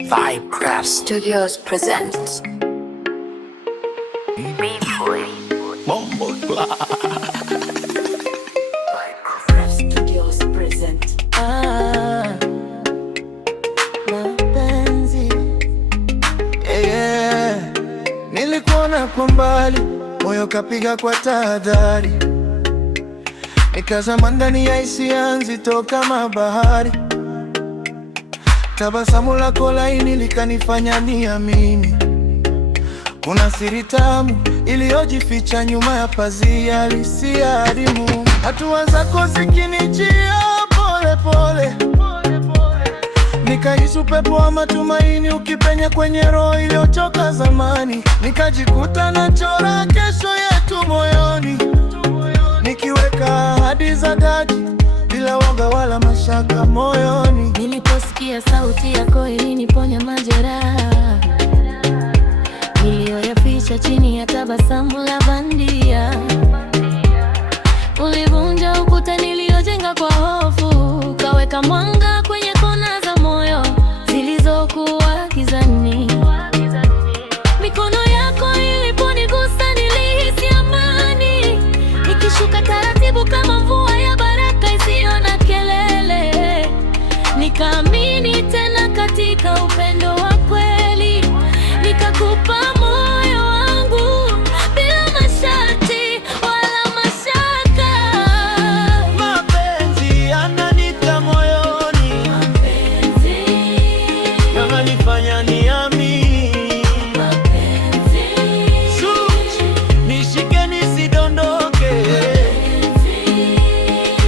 Vibecraft Studios presents Vibecraft Studios present mapenzi. Nilikuona kwa mbali, moyo kapiga kwa tahadhari, nikazama ndani ya hisia nzito kama bahari. Tabasamu lako laini likanifanya niamini kuna siri tamu iliyojificha nyuma ya pazia lisiadimu. Hatua zako zikinijia pole pole, nikahisi upepo wa matumaini ukipenya kwenye roho iliyochoka zamani. Nikajikuta nachora kesho yetu moyoni, nikiweka ahadi za dhati bila woga wala mashaka moyoni. Niliposikia sauti yako iliniponya majeraha niliyoyaficha chini ya tabasamu la bandia. Ulivunja ukuta niliojenga kwa hofu, kaweka mwanga kwenye kona za moyo zilizokuwa gizani. Mikono yako iliponigusa nilihisi amani, ikishuka taratibu kama mvua ya baraka isiyo na kelele. Nikaamini tena katika upendo wa kweli, nikakupa moyo wangu bila masharti wala mashaka. Mapenzi yananita moyoni, Mapenzi yananifanya niamini, mapenzi nishike nisidondoke,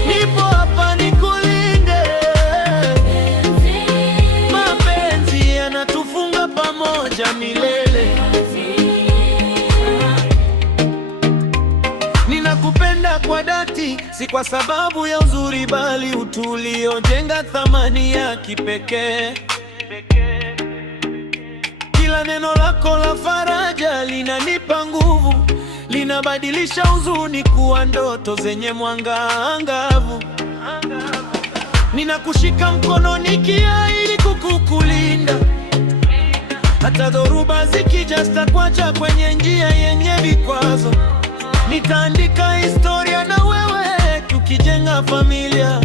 nipo hapa nikulinde. Mapenzi yanatufunga pamoja milele. Ninakupenda kwa dhati, si kwa sababu ya uzuri bali utu uliojenga thamani ya kipekee. Kila neno lako la faraja linanipa nguvu, linabadilisha huzuni kuwa ndoto zenye mwanga angavu. Ninakushika mkono nikiahidi kukulinda, hata dhoruba zikija sitakuacha kwenye njia yenye vikwazo. Nitaandika historia na wewe, tukijenga familia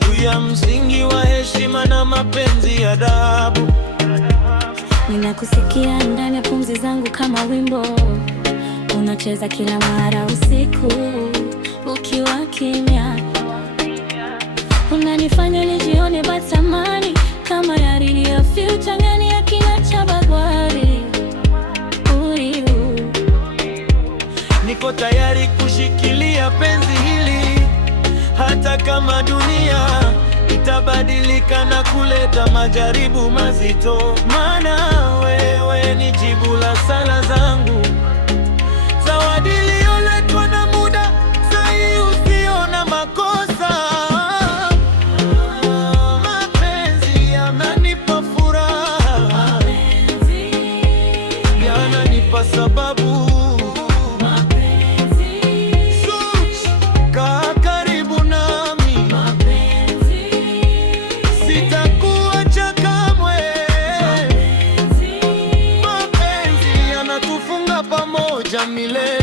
juu ya msingi wa heshima na mapenzi ya dhahabu. ninakusikia ndani ya pumzi zangu kama wimbo unacheza kila mara usiku ukiwa kimya. Unanifanya nijione batamani kama yari ya future ndani ya kina cha Bagwari. Niko tayari kushikilia penzi hili, hata kama dunia itabadilika na kuleta majaribu mazito. Maana wewe ni jibu la sala zangu, zawadi iliyoletwa na muda sahihi usio na makosa. Mapenzi yananipa furaha, yananipa sababu. Kaa karibu nami, sitakuacha kamwe. Mapenzi yanatufunga pamoja milele.